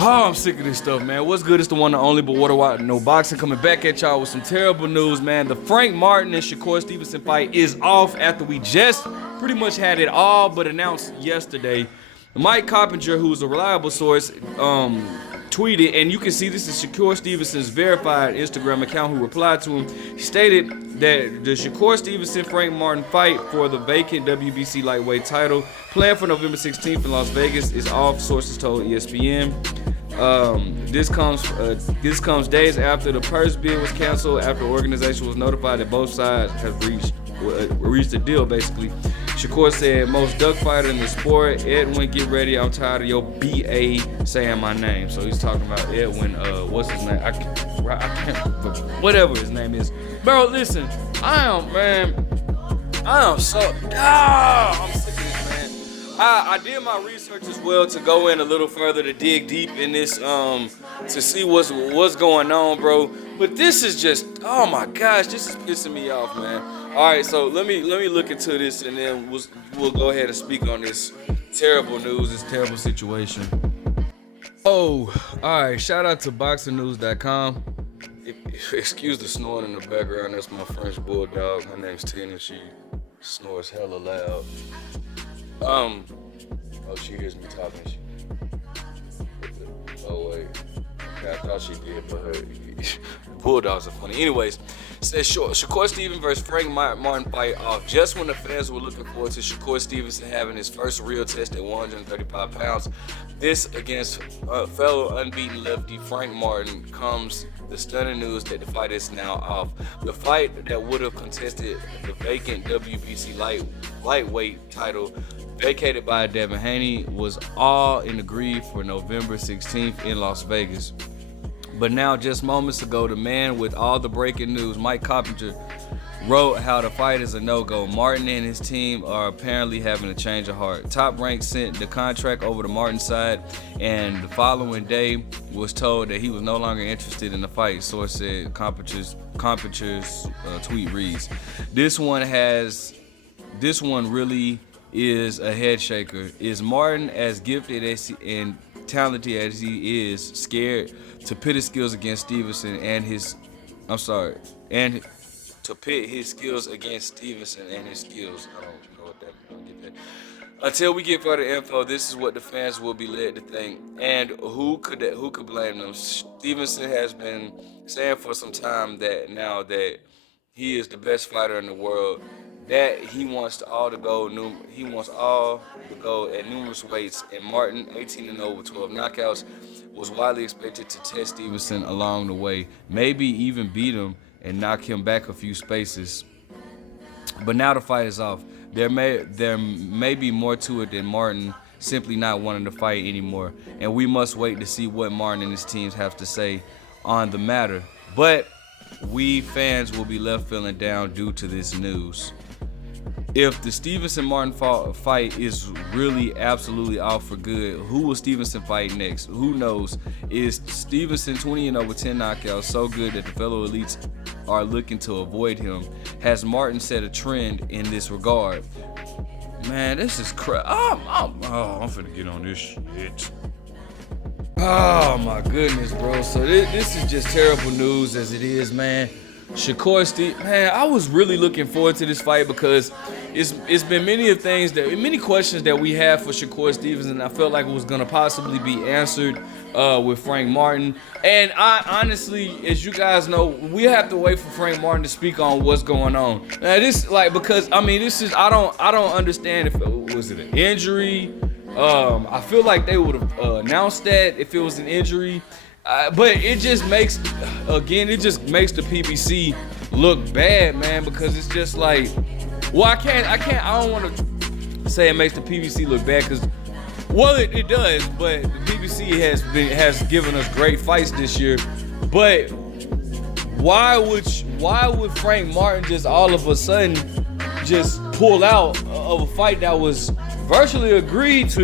Oh, I'm sick of this stuff, man. What's good? It's the one and only, but what do I know? Boxing coming back at y'all with some terrible news, man. The Frank Martin and Shakur Stevenson fight is off after we just pretty much had it all but announced yesterday. Mike Coppinger, who's a reliable source, tweeted, and you can see this is Shakur Stevenson's verified Instagram account who replied to him. He stated that the Shakur Stevenson-Frank Martin fight for the vacant WBC lightweight title planned for November 16th in Las Vegas is off, sources told ESPN. This comes days after the purse bid was canceled after the organization was notified that both sides have reached a deal, basically. Shakur said, most duck fighter in the sport, Edwin, get ready, I'm tired of your BA saying my name. So he's talking about Edwin, what's his name? I can't, whatever his name is. Bro, listen, I'm sick of this, man. I did my research as well to go in a little further, to dig deep in this, to see what's going on, bro. But this is just, oh my gosh, this is pissing me off, man. All right, so let me look into this, and then we'll go ahead and speak on this terrible news, this terrible situation. Oh, all right. Shout out to BoxingNews.com. Excuse the snoring in the background. That's my French bulldog. Her name's Tina. She snores hella loud. Oh, she hears me talking. Oh wait. Okay, I thought she did, but her bulldogs are funny. Anyways, says Shakur Stevenson versus Frank Martin fight off just when the fans were looking forward to Shakur Stevenson having his first real test at 135 pounds. This against fellow unbeaten lefty Frank Martin comes the stunning news that the fight is now off. The fight that would have contested the vacant WBC lightweight title vacated by Devin Haney was all in agreed for November 16th in Las Vegas. But now, just moments ago, the man with all the breaking news, Mike Coppinger, wrote how the fight is a no-go. Martin and his team are apparently having a change of heart. Top Rank sent the contract over to Martin's side, and the following day was told that he was no longer interested in the fight. Source said Coppinger's tweet reads, This one really is a head shaker. Is Martin as gifted and talented as he is scared to pit his skills against Stevenson to pit his skills against Stevenson and his skills? I don't know what that. I don't get that. Until we get further info, this is what the fans will be led to think. And who could blame them? Stevenson has been saying for some time that now that he is the best fighter in the world, that he wants all to go at numerous weights, and Martin, 18-0 with 12 knockouts, was widely expected to test Stevenson along the way, maybe even beat him and knock him back a few spaces. But now the fight is off. There may be more to it than Martin simply not wanting to fight anymore, and we must wait to see what Martin and his teams have to say on the matter. But we fans will be left feeling down due to this news. If the Stevenson-Martin fight is really absolutely off for good, who will Stevenson fight next? Who knows? Is Stevenson 20-0 with 10 knockouts so good that the fellow elites are looking to avoid him? Has Martin set a trend in this regard? Man, this is crap. I'm finna get on this shit. Oh my goodness, bro. So this is just terrible news as it is, man. Shakur Stevenson, man, I was really looking forward to this fight because it's been many questions that we have for Shakur Stevenson. I felt like it was gonna possibly be answered with Frank Martin. And I honestly, as you guys know, we have to wait for Frank Martin to speak on what's going on. Now I don't understand if it was an injury. I feel like they would have announced that if it was an injury. But it just makes the PBC look bad, man, because it's just like, well, I don't want to say it makes the PBC look bad because, well, it does, but the PBC has given us great fights this year. But why would Frank Martin just all of a sudden just pull out of a fight that was virtually agreed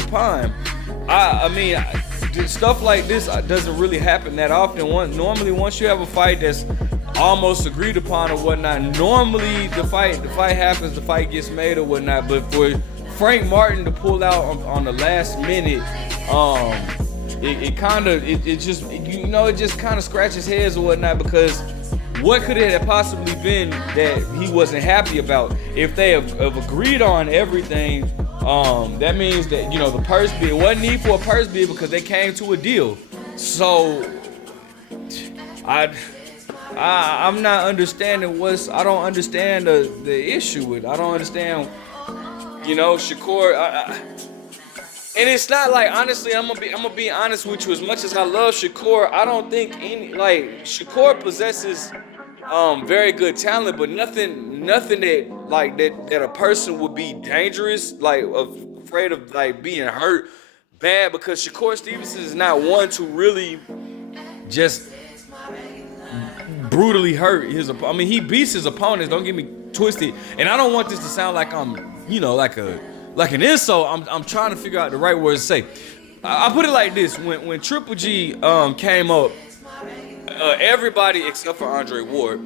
upon? I mean, stuff like this doesn't really happen that often. Normally, once you have a fight that's almost agreed upon or whatnot, normally the fight happens, the fight gets made or whatnot. But for Frank Martin to pull out on the last minute, it kind of it just it just kind of scratches heads or whatnot, because what could it have possibly been that he wasn't happy about? If they have agreed on everything, that means that the purse bid, it wasn't need for a purse bid because they came to a deal. So I'm not understanding I don't understand the issue with it. I don't understand, Shakur. And it's not like, honestly, I'm gonna be honest with you. As much as I love Shakur, I don't think Shakur possesses very good talent, but nothing that a person would be dangerous, like afraid of like being hurt bad, because Shakur Stevenson is not one to really just brutally hurt his opponent. I mean, he beats his opponents, don't get me twisted. And I don't want this to sound like I'm, like an insult. I'm trying to figure out the right words to say. I put it like this: when Triple G came up, everybody except for Andre Ward,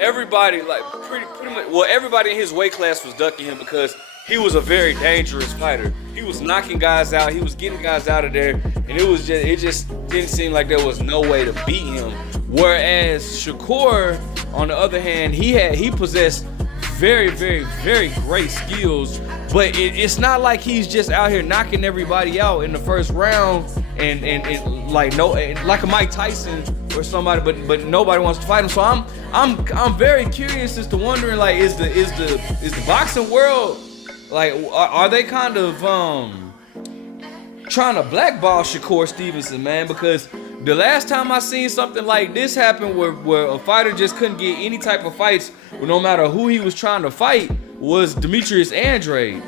everybody like pretty much, well, everybody in his weight class was ducking him because he was a very dangerous fighter. He was knocking guys out, he was getting guys out of there, and it just didn't seem like there was no way to beat him. Whereas Shakur, on the other hand, he possessed very, very, very great skills, but it's not like he's just out here knocking everybody out in the first round and like like a Mike Tyson or somebody, but nobody wants to fight him. So I'm very curious as to wondering, like, is the boxing world, like, are they kind of trying to blackball Shakur Stevenson, man? Because the last time I seen something like this happen where a fighter just couldn't get any type of fights, no matter who he was trying to fight, was Demetrius Andrade.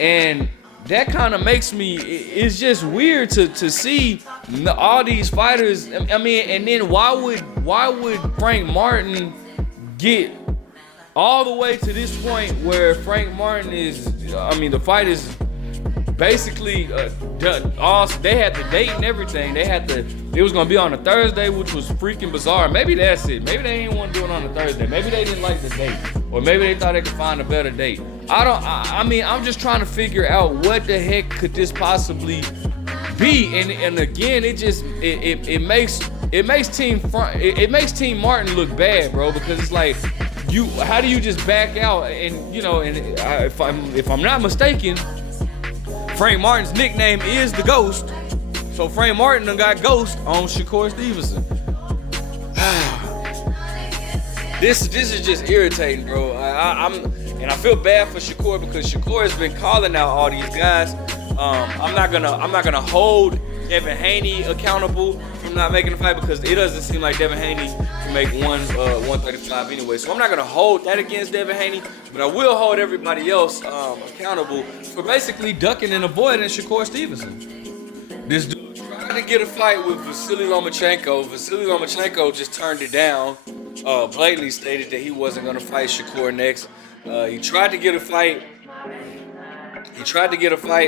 And that kind of makes me, it's just weird to see all these fighters. I mean, and then why would Frank Martin get all the way to this point where Frank Martin the fight is basically done. They had the date and everything. It was gonna be on a Thursday, which was freaking bizarre. Maybe that's it. Maybe they didn't want to do it on a Thursday. Maybe they didn't like the date, or maybe they thought they could find a better date. I'm just trying to figure out what the heck could this possibly be. And again, it makes Team Martin look bad, bro, because it's like, how do you just back out? And if I'm not mistaken, Frank Martin's nickname is the Ghost. So Frank Martin done got Ghost on Shakur Stevenson. This is just irritating, bro. I feel bad for Shakur, because Shakur has been calling out all these guys. I'm not gonna hold Devin Haney accountable for not making the fight, because it doesn't seem like Devin Haney can make 135 anyway. So I'm not gonna hold that against Devin Haney, but I will hold everybody else accountable for basically ducking and avoiding Shakur Stevenson. This dude tried to get a fight with Vasily Lomachenko. Vasily Lomachenko just turned it down. Blatantly stated that he wasn't gonna fight Shakur next. He tried to get a fight.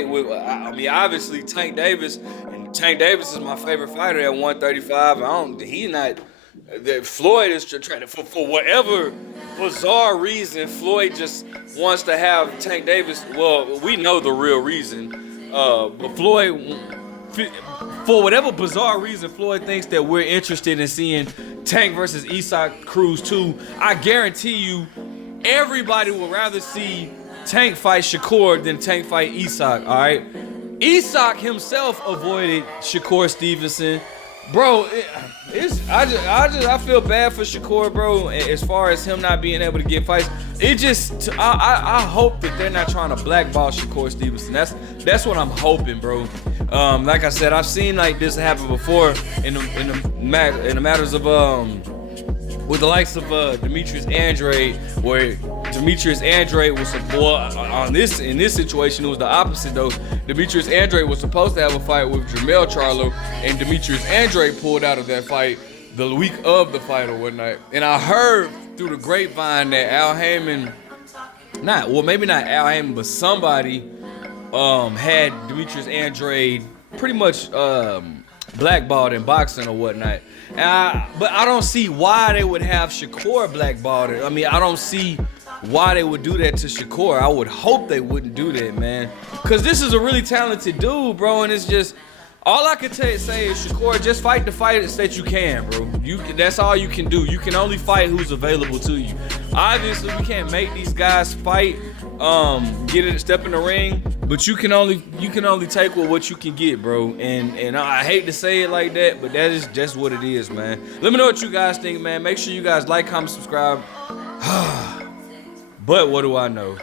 With, obviously Tank Davis, and Tank Davis is my favorite fighter at 135. Floyd is trying to, for whatever bizarre reason, Floyd just wants to have Tank Davis. Well, we know the real reason, but Floyd, for whatever bizarre reason, Floyd thinks that we're interested in seeing Tank versus Isaac Cruz 2. I guarantee you, everybody would rather see Tank fight Shakur than Tank fight Isaac, all right? Isaac himself avoided Shakur Stevenson. Bro, I feel bad for Shakur, bro, as far as him not being able to get fights. I hope that they're not trying to blackball Shakur Stevenson. That's what I'm hoping, bro. Like I said, I've seen like this happen before in the matters of with the likes of Demetrius Andrade, where Demetrius Andrade was in this situation, it was the opposite though. Demetrius Andrade was supposed to have a fight with Jermell Charlo, and Demetrius Andrade pulled out of that fight the week of the fight or whatnot. And I heard through the grapevine that Al Heyman, maybe not Al Heyman, but somebody had Demetrius Andrade pretty much blackballed in boxing or whatnot. But I don't see why they would have Shakur blackballed. I mean, I don't see why they would do that to Shakur. I would hope they wouldn't do that, man. Because this is a really talented dude, bro. And it's just, All I can say is, Shakur, just fight the fights that you can, bro. That's all you can do. You can only fight who's available to you. Obviously, we can't make these guys fight, step in the ring, but you can only take what you can get, bro. And I hate to say it like that, but that is just what it is, man. Let me know what you guys think, man. Make sure you guys like, comment, subscribe. But what do I know?